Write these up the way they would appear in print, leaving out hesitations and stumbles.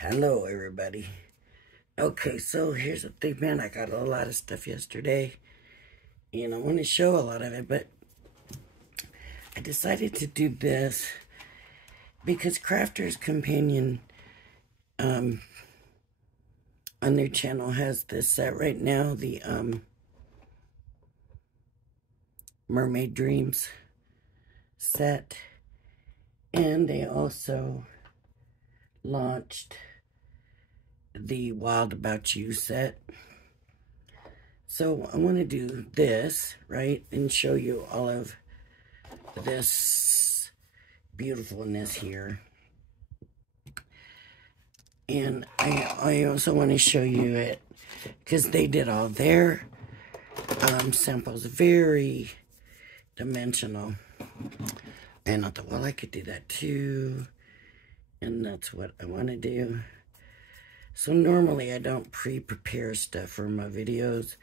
Hello, everybody. Okay, so here's the thing, man. I got a lot of stuff yesterday, and I want to show a lot of it, but I decided to do this because Crafter's Companion on their channel has this set right now, the Mermaid Dreams set, and they also launched the Wild About You set. So I want to do this, right, and show you all of this beautifulness here. And I also want to show you it because they did all their samples very dimensional. And I thought, well, I could do that too. And that's what I want to do. So normally I don't pre-prepare stuff for my videos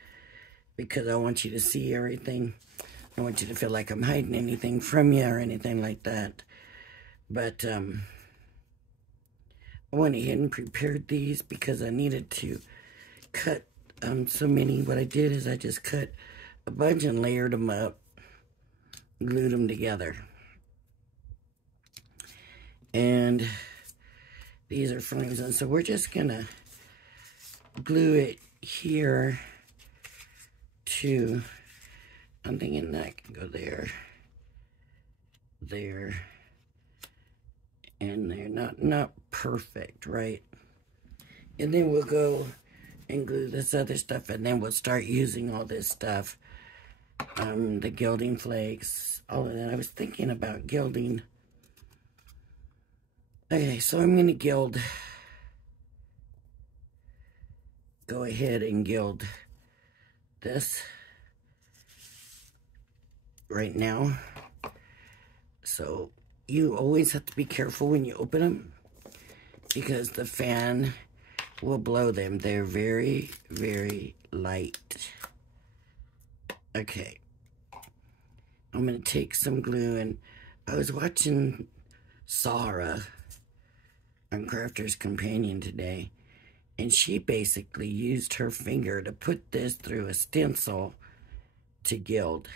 because I want you to see everything. I don't want you to feel like I'm hiding anything from you or anything like that. But I went ahead and prepared these because I needed to cut so many. What I did is I just cut a bunch and layered them up, glued them together. And these are flames, and so we're just gonna glue it here to, I'm thinking that can go there, there, and there. Not perfect, right? And then we'll go and glue this other stuff, and then we'll start using all this stuff, the gilding flakes, all of that. I was thinking about gilding. Okay, so I'm gonna go ahead and gild this right now. So you always have to be careful when you open them because the fan will blow them. They're very, very light. Okay, I'm gonna take some glue, and I was watching Sarah on Crafter's Companion today, and she basically used her finger to put this through a stencil to gild.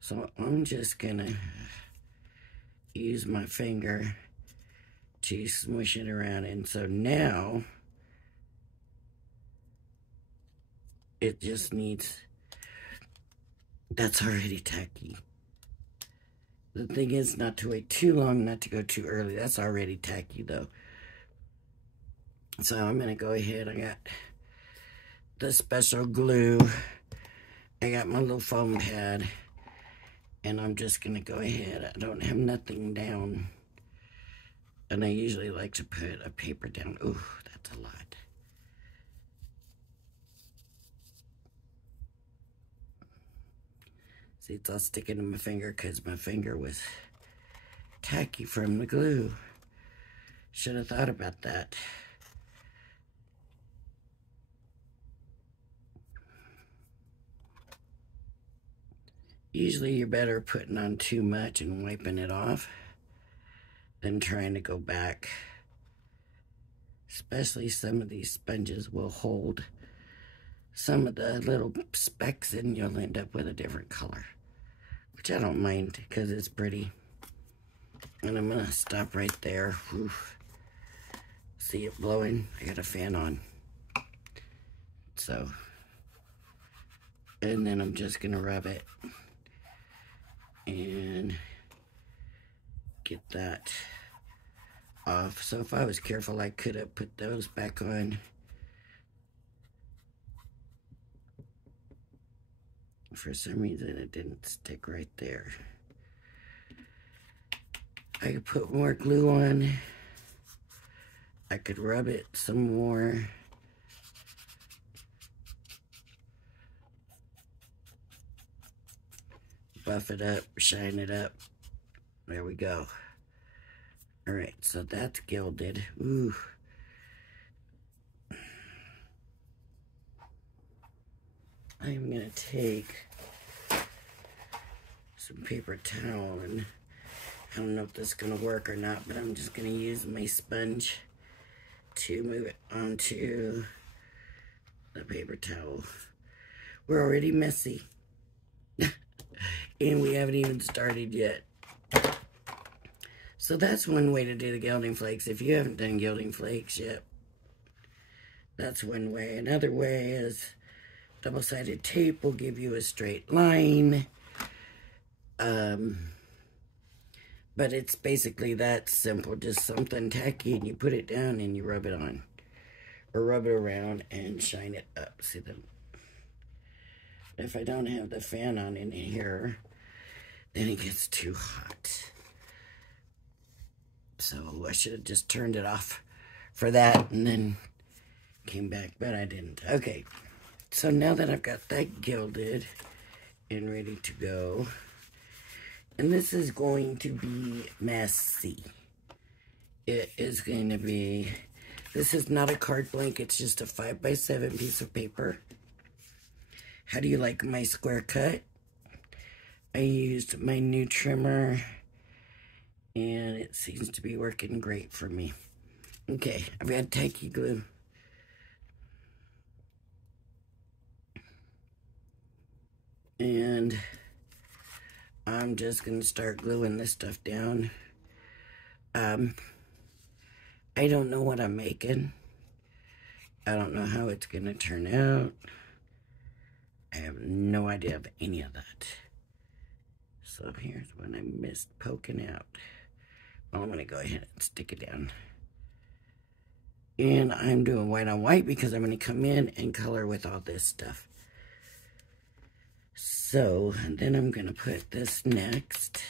So I'm just gonna use my finger to smush it around, and so now it just needs, that's already tacky. The thing is not to wait too long, not to go too early. That's already tacky, though. So I'm going to go ahead. I got the special glue. I got my little foam pad. And I'm just going to go ahead. I don't have nothing down. And I usually like to put a paper down. Ooh, that's a lot. See, it's all sticking to my finger because my finger was tacky from the glue. Should have thought about that. Usually you're better putting on too much and wiping it off than trying to go back. Especially some of these sponges will hold some of the little specks and you'll end up with a different color, which I don't mind because it's pretty. And I'm gonna stop right there. Oof. See it blowing? I got a fan on. So, and then I'm just gonna rub it and get that off. So if I was careful, I could have put those back on. For some reason, it didn't stick right there. I could put more glue on. I could rub it some more. Buff it up, shine it up. There we go. All right, so that's gilded. Ooh. I'm gonna take some paper towel, and I don't know if this is gonna work or not, but I'm just gonna use my sponge to move it onto the paper towel. We're already messy. And we haven't even started yet. So that's one way to do the gilding flakes. If you haven't done gilding flakes yet, that's one way. Another way is double-sided tape will give you a straight line. But it's basically that simple. Just something tacky and you put it down and you rub it on. Or rub it around and shine it up. See them? If I don't have the fan on in here, then it gets too hot. So I should have just turned it off for that and then came back, but I didn't. Okay, so now that I've got that gilded and ready to go, and this is going to be messy. It is going to be, this is not a card blank, it's just a 5x7 piece of paper. How do you like my square cut? I used my new trimmer, and it seems to be working great for me. Okay, I've got tacky glue. And I'm just going to start gluing this stuff down. I don't know what I'm making. I don't know how it's going to turn out. I have no idea of any of that. So here's when I missed poking out. Well, I'm going to go ahead and stick it down. And I'm doing white on white because I'm going to come in and color with all this stuff. So, and then I'm going to put this next.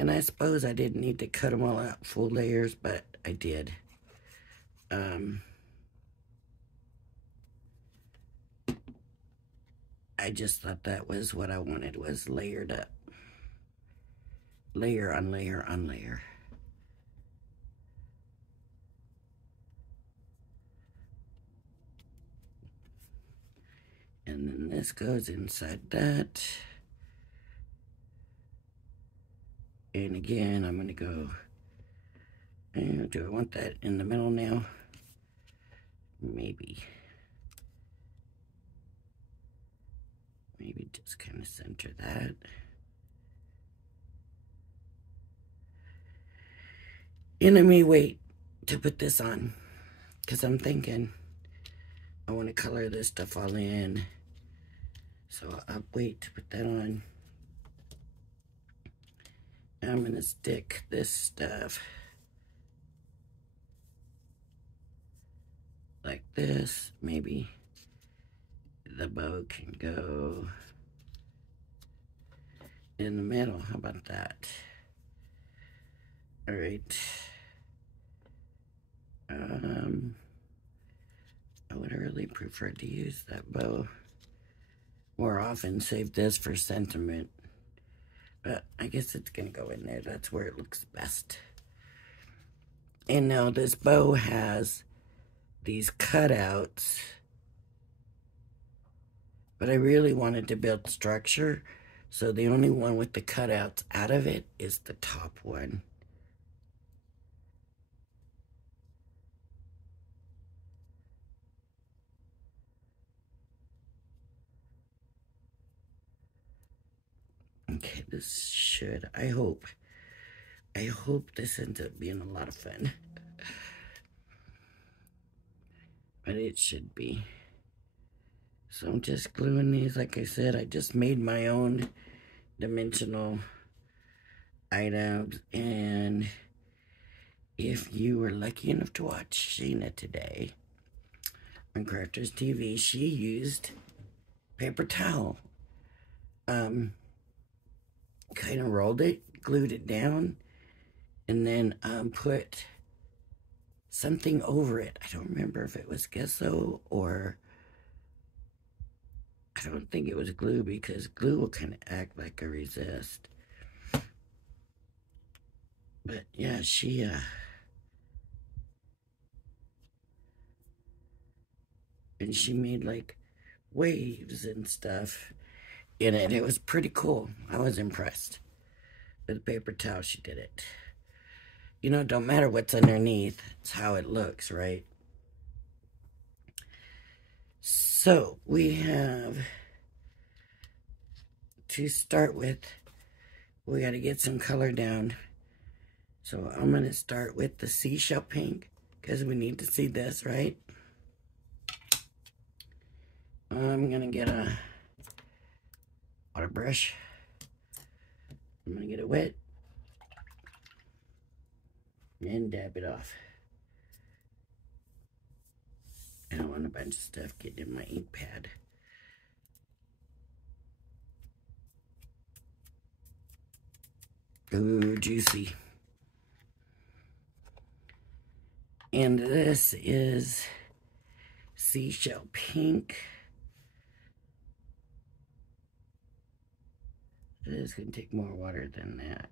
And I suppose I didn't need to cut them all out full layers, but I did. I just thought that was what I wanted, was layered up. Layer on layer on layer. And then this goes inside that. And again, I'm going to go, do I want that in the middle now? Maybe. Maybe just kind of center that. And I may wait to put this on, because I'm thinking I want to color this stuff all in. So I'll wait to put that on. I'm going to stick this stuff like this. Maybe the bow can go in the middle. How about that? All right. I would really prefer to use that bow more often. Save this for sentiment. But I guess it's going to go in there. That's where it looks best. And now this bow has these cutouts. But I really wanted to build structure. So the only one with the cutouts out of it is the top one. Okay, this should, I hope this ends up being a lot of fun. But it should be. So I'm just gluing these. Like I said, I just made my own dimensional items. And if you were lucky enough to watch Sheena today on Crafters TV, she used paper towel. Kind of rolled it, glued it down, and then put something over it. I don't remember if it was gesso or I don't think it was glue, because glue will kind of act like a resist. But yeah, she and she made like waves and stuff in it. It was pretty cool. I was impressed. With the paper towel, she did it. You know, don't matter what's underneath. It's how it looks, right? So, we have, to start with, we got to get some color down. So, I'm going to start with the seashell pink, because we need to see this, right? I'm going to get a water brush. I'm going to get it wet. And dab it off. I don't want a bunch of stuff getting in my ink pad. Ooh, juicy. And this is seashell pink. It is going to take more water than that.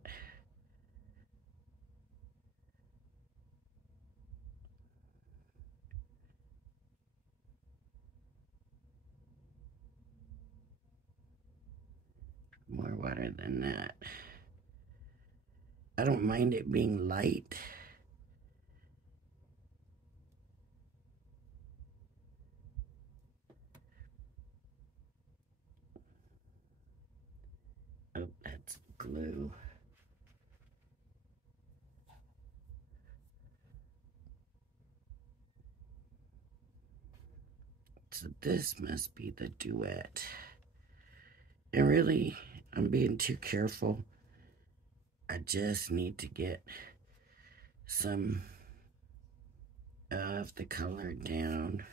More water than that. I don't mind it being light. Oh, that's glue. So this must be the duet. And really, I'm being too careful. I just need to get some of the color down.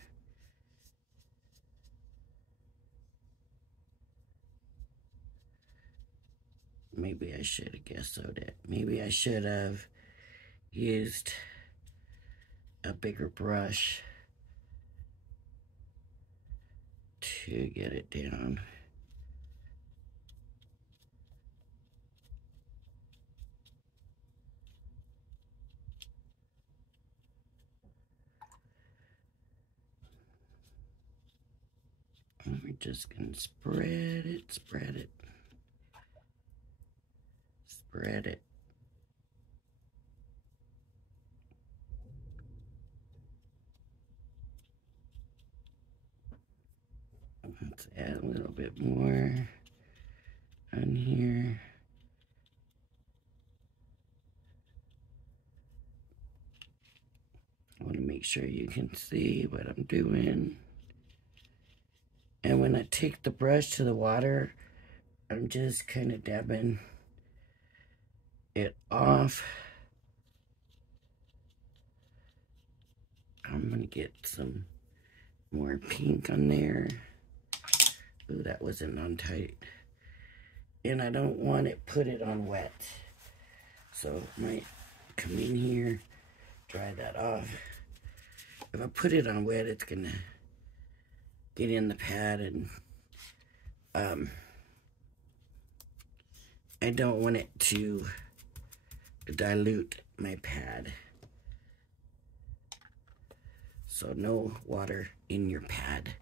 Maybe I should have guessed it. Maybe I should have used a bigger brush to get it down. And we're just gonna spread it, spread it, spread it. Let's add a little bit more on here. I want to make sure you can see what I'm doing. And when I take the brush to the water, I'm just kind of dabbing it off. I'm going to get some more pink on there. Ooh, that wasn't on tight. And I don't want it, put it on wet. So I might come in here, dry that off. If I put it on wet, it's gonna get in the pad, and I don't want it to dilute my pad. So no water in your pad.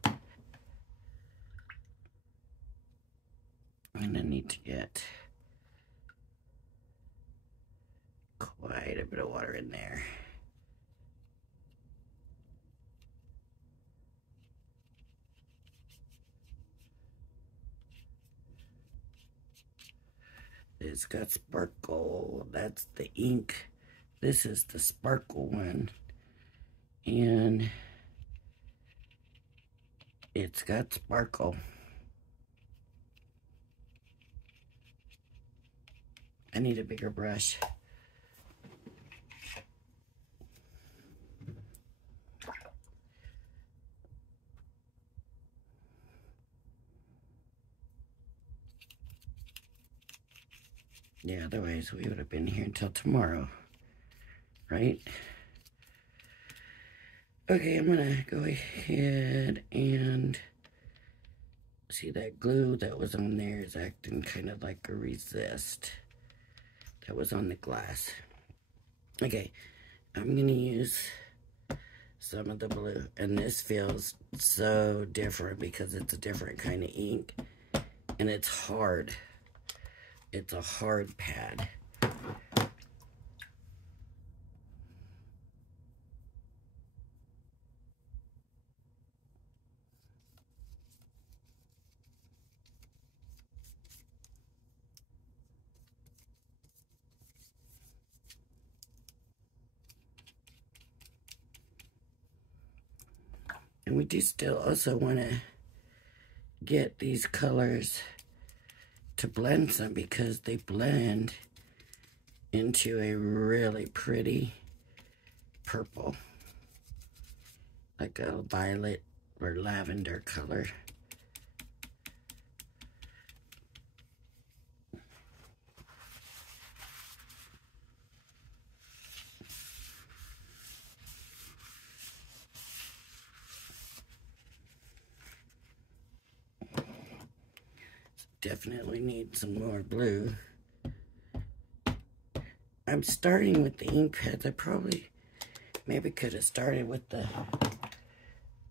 And I need to get quite a bit of water in there. It's got sparkle. That's the ink. This is the sparkle one. And it's got sparkle. I need a bigger brush. Yeah, otherwise we would have been here until tomorrow, right? Okay, I'm gonna go ahead and see that glue that was on there is acting kind of like a resist that was on the glass. Okay, I'm gonna use some of the blue, and this feels so different because it's a different kind of ink, and it's hard. It's a hard pad. And we do still also want to get these colors to blend some, because they blend into a really pretty purple, like a violet or lavender color. Definitely need some more blue. I'm starting with the ink pads. I probably maybe could have started with the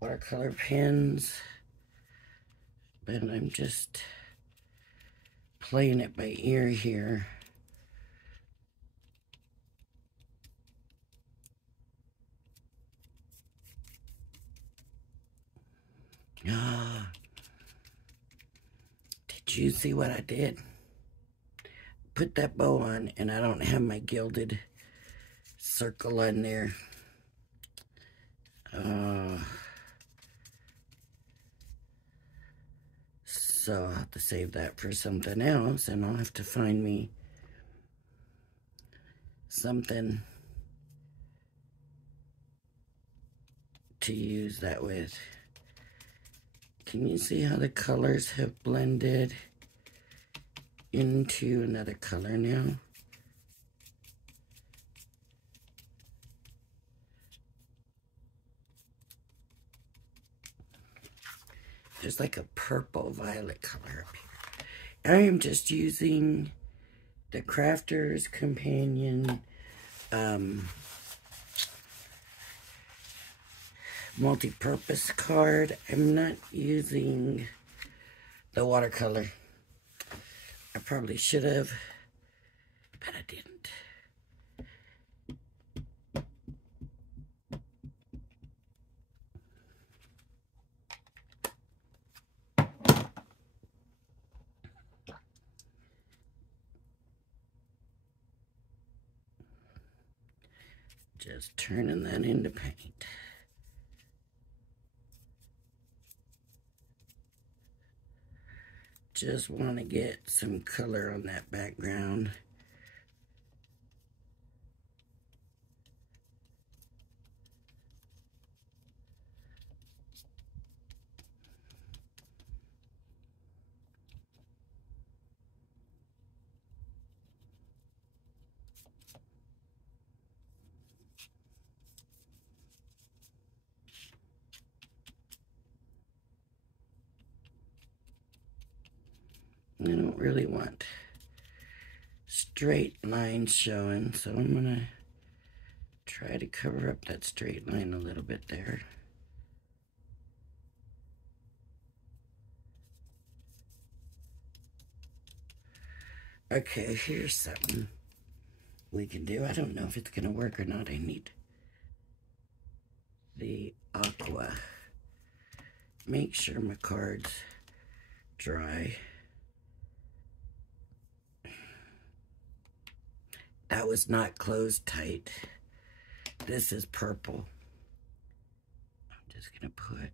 watercolor pens, but I'm just playing it by ear here. Ah, did you see what I did? Put that bow on, and I don't have my gilded circle on there. So I'll have to save that for something else, and I'll have to find me something to use that with. Can you see how the colors have blended into another color now? There's like a purple violet color up here. I am just using the Crafter's Companion multi-purpose card. I'm not using the watercolor. I probably should have, but I didn't. Just turning that into paint. Just want to get some color on that background. I don't really want straight lines showing, so I'm gonna try to cover up that straight line a little bit there. Okay, here's something we can do. I don't know if it's gonna work or not. I need the aqua. Make sure my card's dry. That was not closed tight. This is purple. I'm just gonna put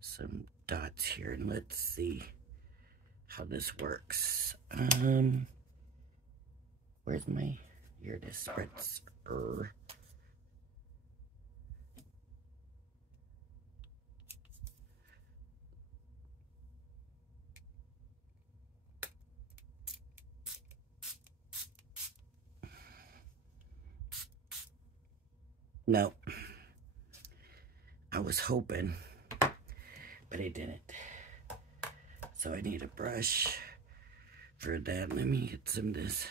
some dots here and let's see how this works. Where's my, here it is, spritzer. No, I was hoping, but it didn't. So I need a brush for that. Let me get some of this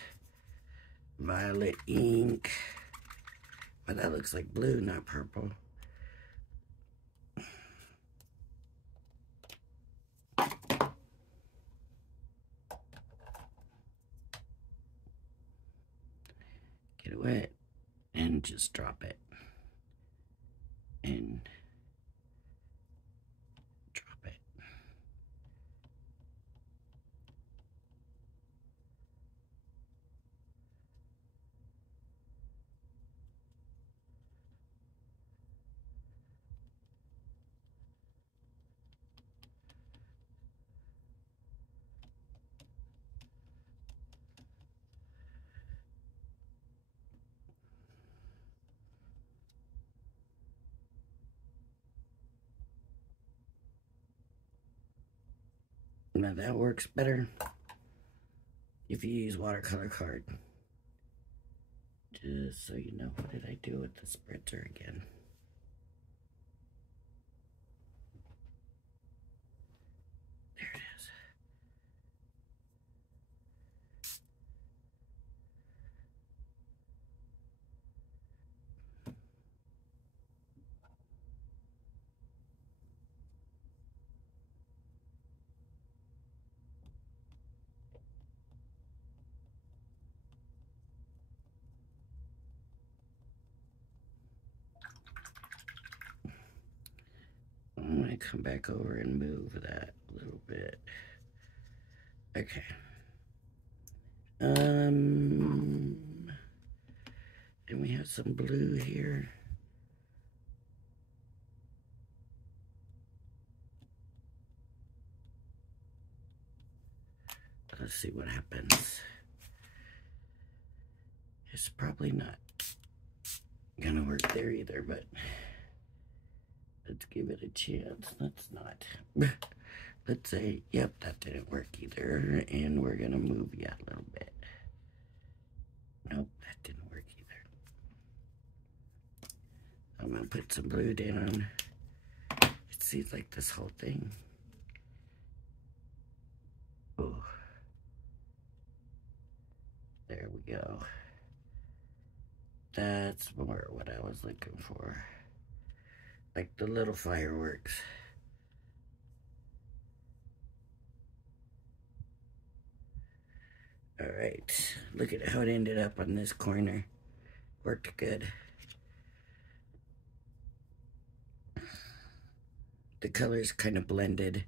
violet ink. But that looks like blue, not purple. Get it wet and just drop it. And drop it. Now that works better if you use watercolor card. Just so you know, what did I do with the spritzer again? There it is. I'm going to come back over and move that a little bit. Okay. And we have some blue here. Let's see what happens. It's probably not gonna work there either, but let's give it a chance. Let's not. Let's say, yep, that didn't work either. And we're gonna move you a little bit. Nope, that didn't work either. I'm gonna put some blue down. It seems like this whole thing. Oh. There we go. That's more what I was looking for. Like the little fireworks. Alright, look at how it ended up on this corner. Worked good. The colors kind of blended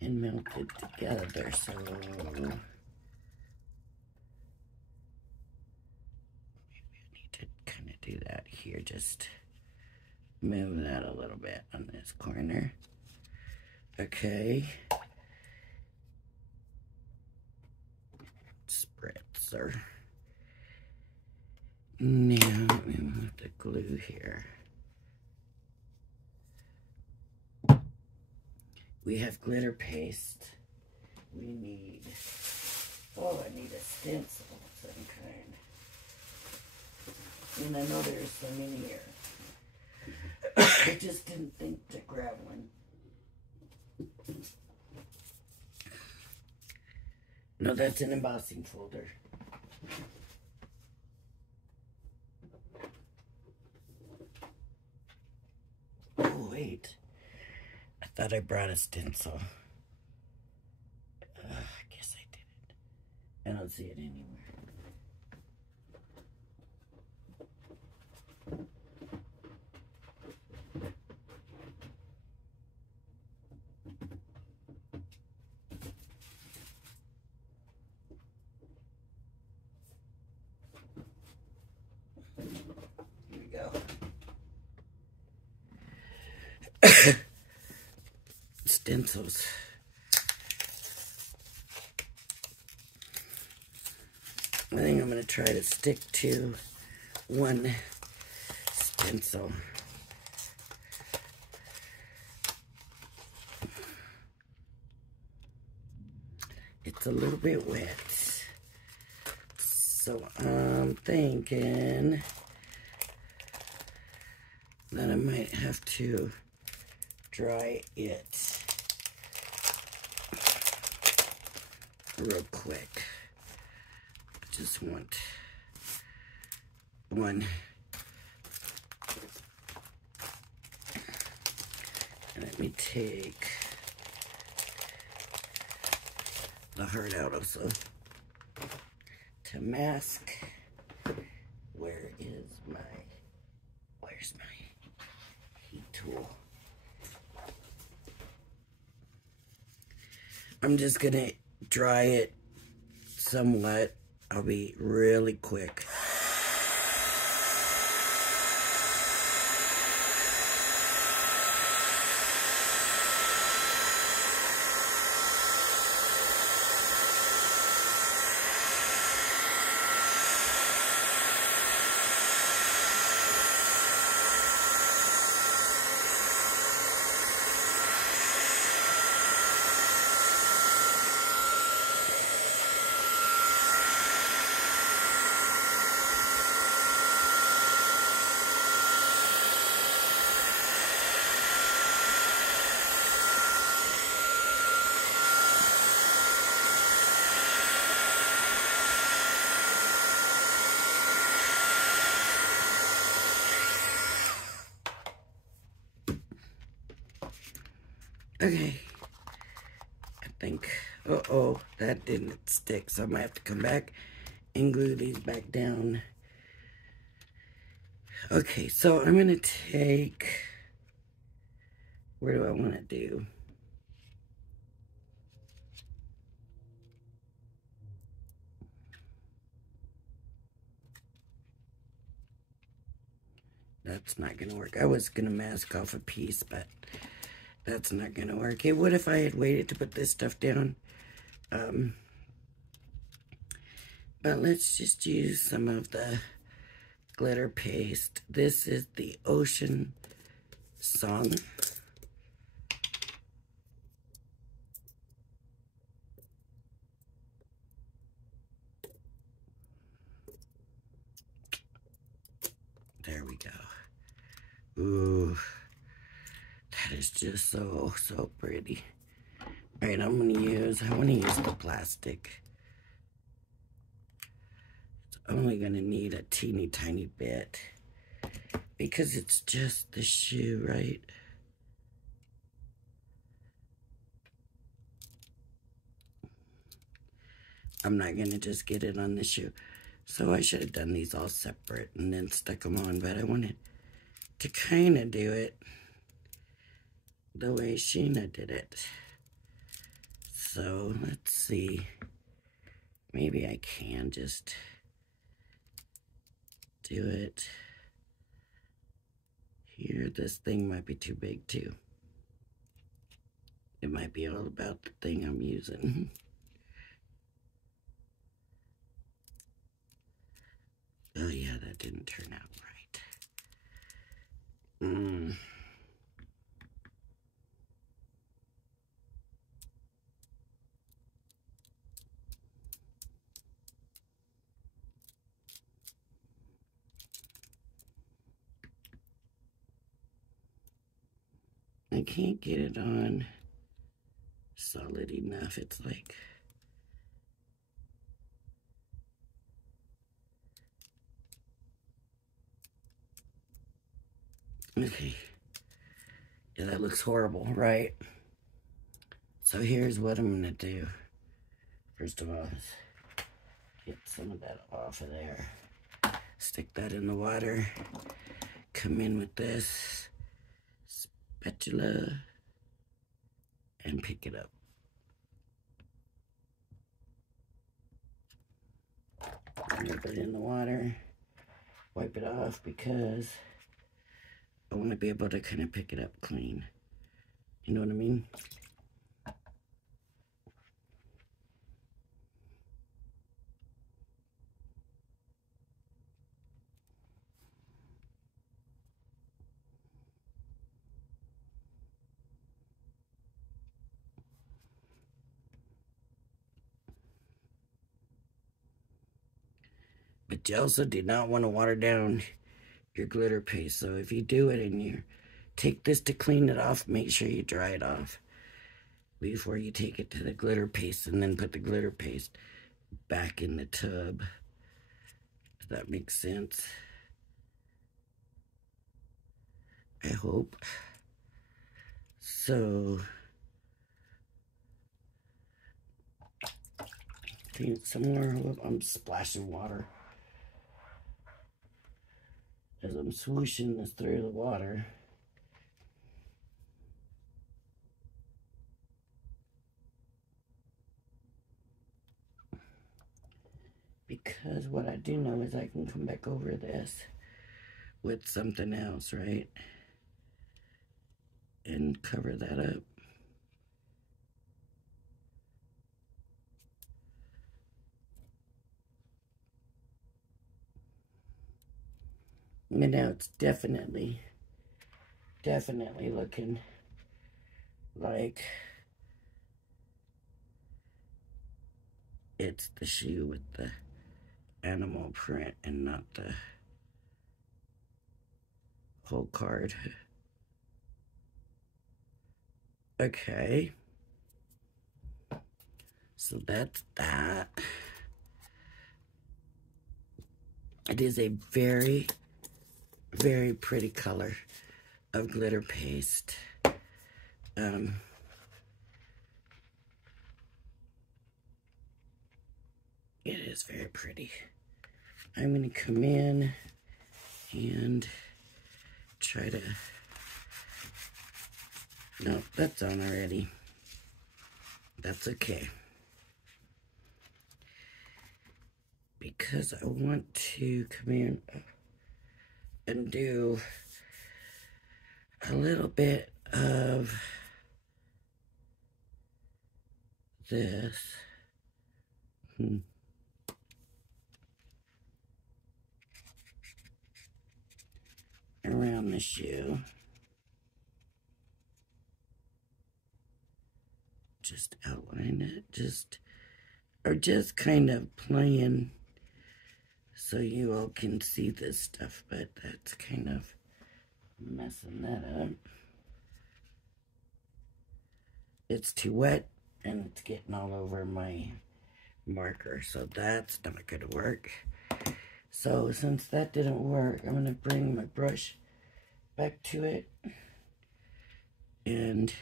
and melted together, so maybe I need to kind of do that here. Just move that a little bit on this corner. Okay. Spritzer. Now we move the glue here. We have glitter paste. We need, oh, I need a stencil of some kind. And I know there's some in here. I just didn't think to grab one. No, that's an embossing folder. Oh, wait. I thought I brought a stencil. I guess I didn't. I don't see it anywhere. Here we go. Stencils. I think I'm going to try to stick to one stencil. It's a little bit wet. So I'm thinking that I might have to dry it real quick. Just want one. Let me take the heart out of some to mask. Where's my heat tool? I'm just gonna dry it somewhat. I'll be really quick. Okay. I think, uh-oh, that didn't stick, so I might have to come back and glue these back down. Okay, so I'm going to take, where do I want to do? That's not going to work. I was going to mask off a piece, but that's not going to work. It would if I had waited to put this stuff down. But let's just use some of the glitter paste. This is the Ocean Song. There we go. Ooh, that is just so pretty. All right, I want to use the plastic. It's only going to need a teeny tiny bit because it's just the shoe, right? I'm not going to just get it on the shoe. So I should have done these all separate and then stuck them on, but I wanted to kind of do it the way Sheena did it. So let's see. Maybe I can just do it here. This thing might be too big too. It might be all about the thing I'm using. Oh yeah, that didn't turn out right. I can't get it on solid enough. It's like, okay. Yeah, that looks horrible, right? So here's what I'm gonna do. First of all, get some of that off of there. Stick that in the water. Come in with this spatula and pick it up. Dip it in the water. Wipe it off because I want to be able to kind of pick it up clean. You know what I mean? But you also do not want to water down your glitter paste. So if you do it and you take this to clean it off, make sure you dry it off before you take it to the glitter paste and then put the glitter paste back in the tub. Does that make sense? I hope. So, clean it some more. I'm splashing water as I'm swooshing this through the water. Because what I do know is I can come back over this with something else, right? And cover that up. And now it's definitely looking like it's the shoe with the animal print and not the whole card. Okay. So that's that. It is a very, very pretty color of glitter paste. is very pretty. I'm going to come in and try to... No, that's on already. That's okay. Because I want to come in and do a little bit of this. Around the shoe. Just outline it, just kind of playing so you all can see this stuff, but that's kind of messing that up. It's too wet and it's getting all over my marker, so that's not going to work. So since that didn't work, I'm going to bring my brush back to it and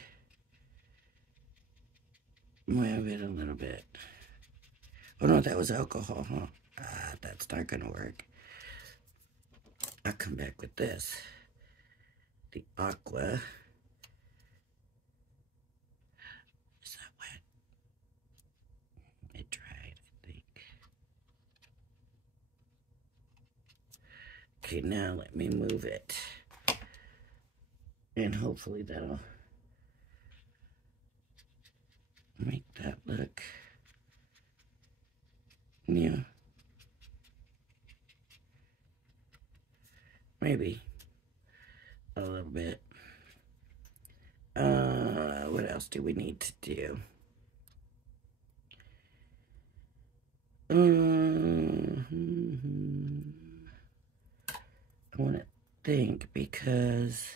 move it a little bit. Oh no, that was alcohol, huh? That's not gonna work. I'll come back with this. The aqua. Is that wet? It dried, I think. Okay, now let me move it. And hopefully that'll make that look, yeah, maybe a little bit. What else do we need to do? I want to think because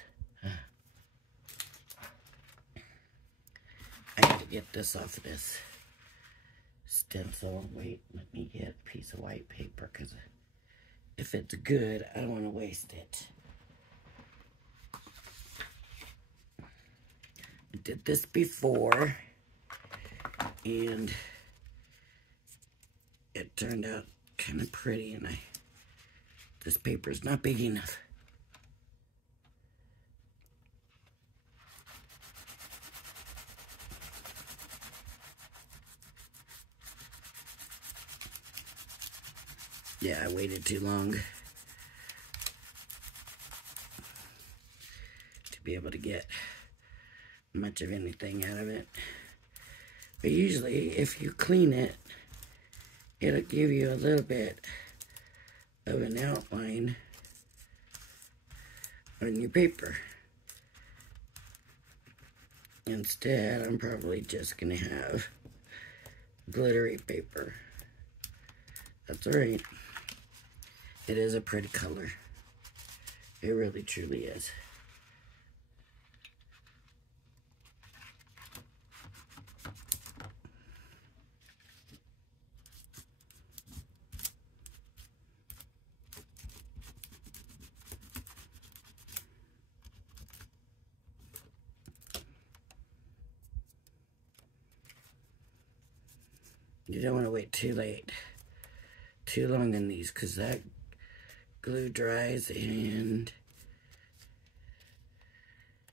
I have to get this off of this stencil. Wait, let me get a piece of white paper because if it's good, I don't want to waste it. I did this before and it turned out kind of pretty, and this paper's not big enough. Yeah, I waited too long to be able to get much of anything out of it. But usually, if you clean it, it'll give you a little bit of an outline on your paper. Instead, I'm probably just going to have glittery paper. That's all right. It is a pretty color. It really, truly is. You don't want to wait too long in these, because that glue dries and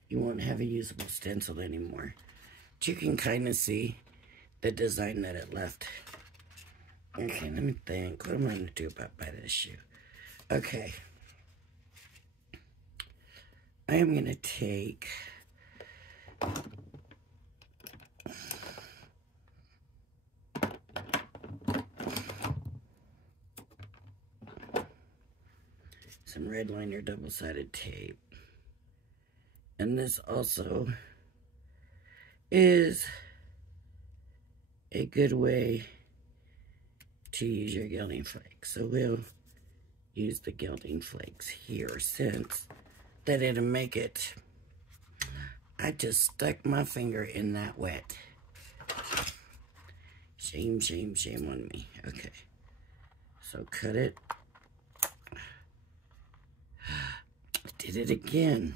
you won't have a usable stencil anymore. But you can kind of see the design that it left. Okay, let me think. What am I going to do about this shoe? Okay. I am going to take some red liner double-sided tape. And this also is a good way to use your gilding flakes. So we'll use the gilding flakes here, since that didn't make it. I just stuck my finger in that wet. Shame, shame, shame on me. Okay. So cut it. Did it again.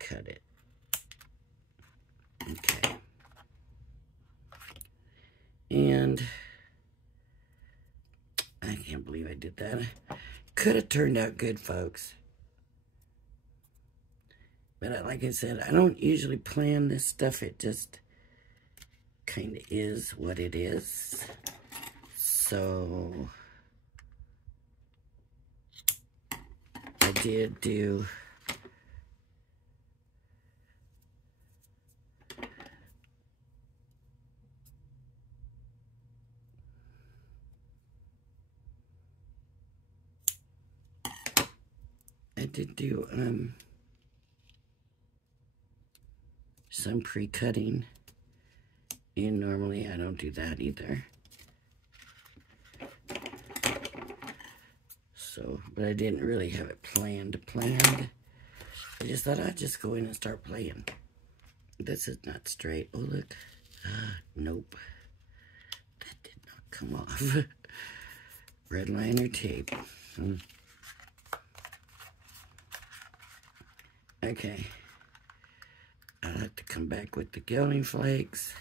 Cut it. Okay. And kind of could have turned out good, folks. But like I said, I don't usually plan this stuff. It just kind of is what it is. So I did do some pre-cutting, and normally I don't do that either. So, but I didn't really have it planned. I just thought I'd just go in and start playing. This is not straight. Oh, look. Nope. That did not come off. Red liner tape. Okay. I'll have to come back with the gilding flakes.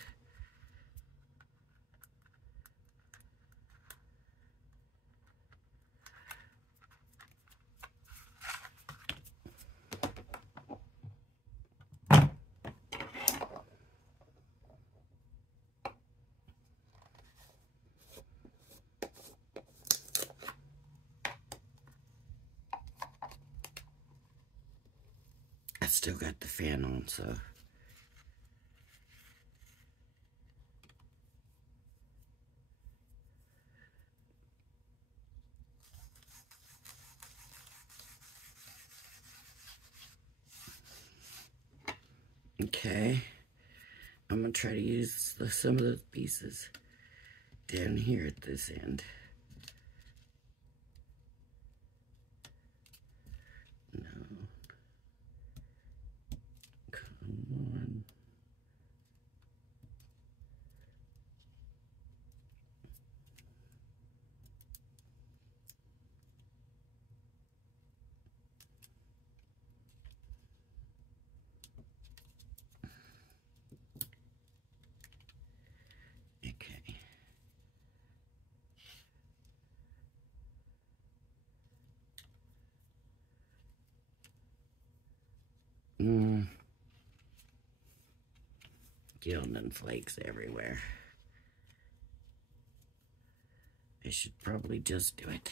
I still got the fan on, so. Okay, I'm going to try to use some of those pieces down here at this end. No. Come on. Okay. Gilding flakes everywhere. I should probably just do it.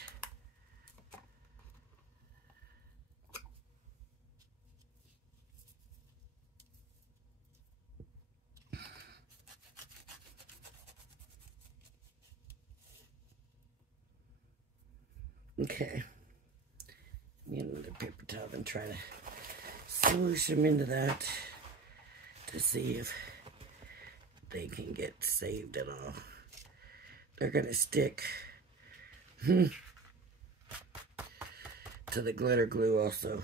Okay. Get another paper towel and try to swoosh them into that to see if they can get saved at all. They're gonna stick to the glitter glue also.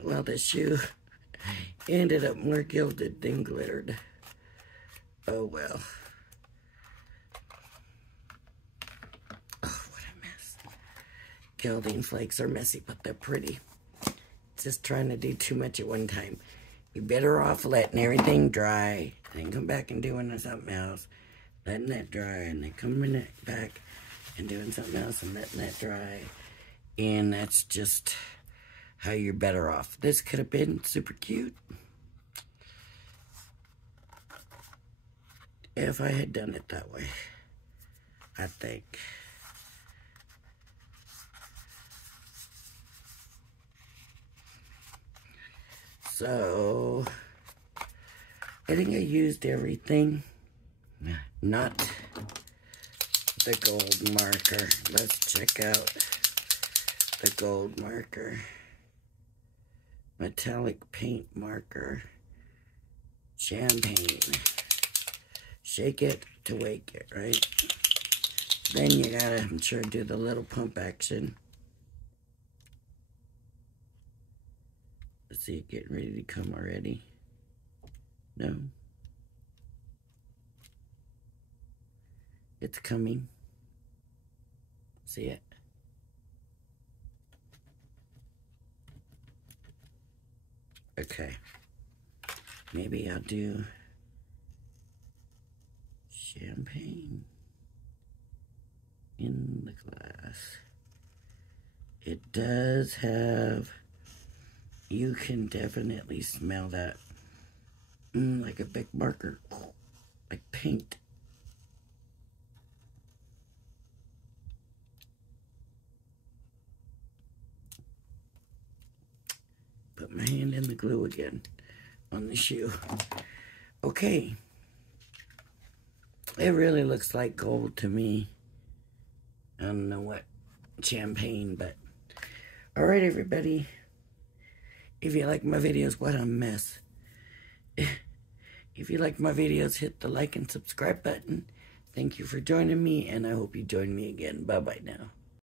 Well, the shoe ended up more gilded than glittered. Oh well. Oh, what a mess. Gilding flakes are messy, but they're pretty. Just trying to do too much at one time. You're better off letting everything dry, then come back and doing something else. Letting that dry, and then coming back and doing something else and letting that dry. And that's just how you're better off. This could have been super cute if I had done it that way, I think. So, I think I used everything. Not the gold marker. Let's check out the gold marker. Metallic paint marker. Champagne. Shake it to wake it, right? Then you gotta, I'm sure, do the little pump action. Let's see it getting ready to come already. No. It's coming. See it? Okay. Maybe I'll do champagne in the glass. It does have, you can definitely smell that, like a big marker, like paint. Put my hand in the glue again on the shoe. Okay. It really looks like gold to me. I don't know what champagne, but alright, everybody. If you like my videos, what a mess. If you like my videos, hit the like and subscribe button. Thank you for joining me, and I hope you join me again. Bye-bye now.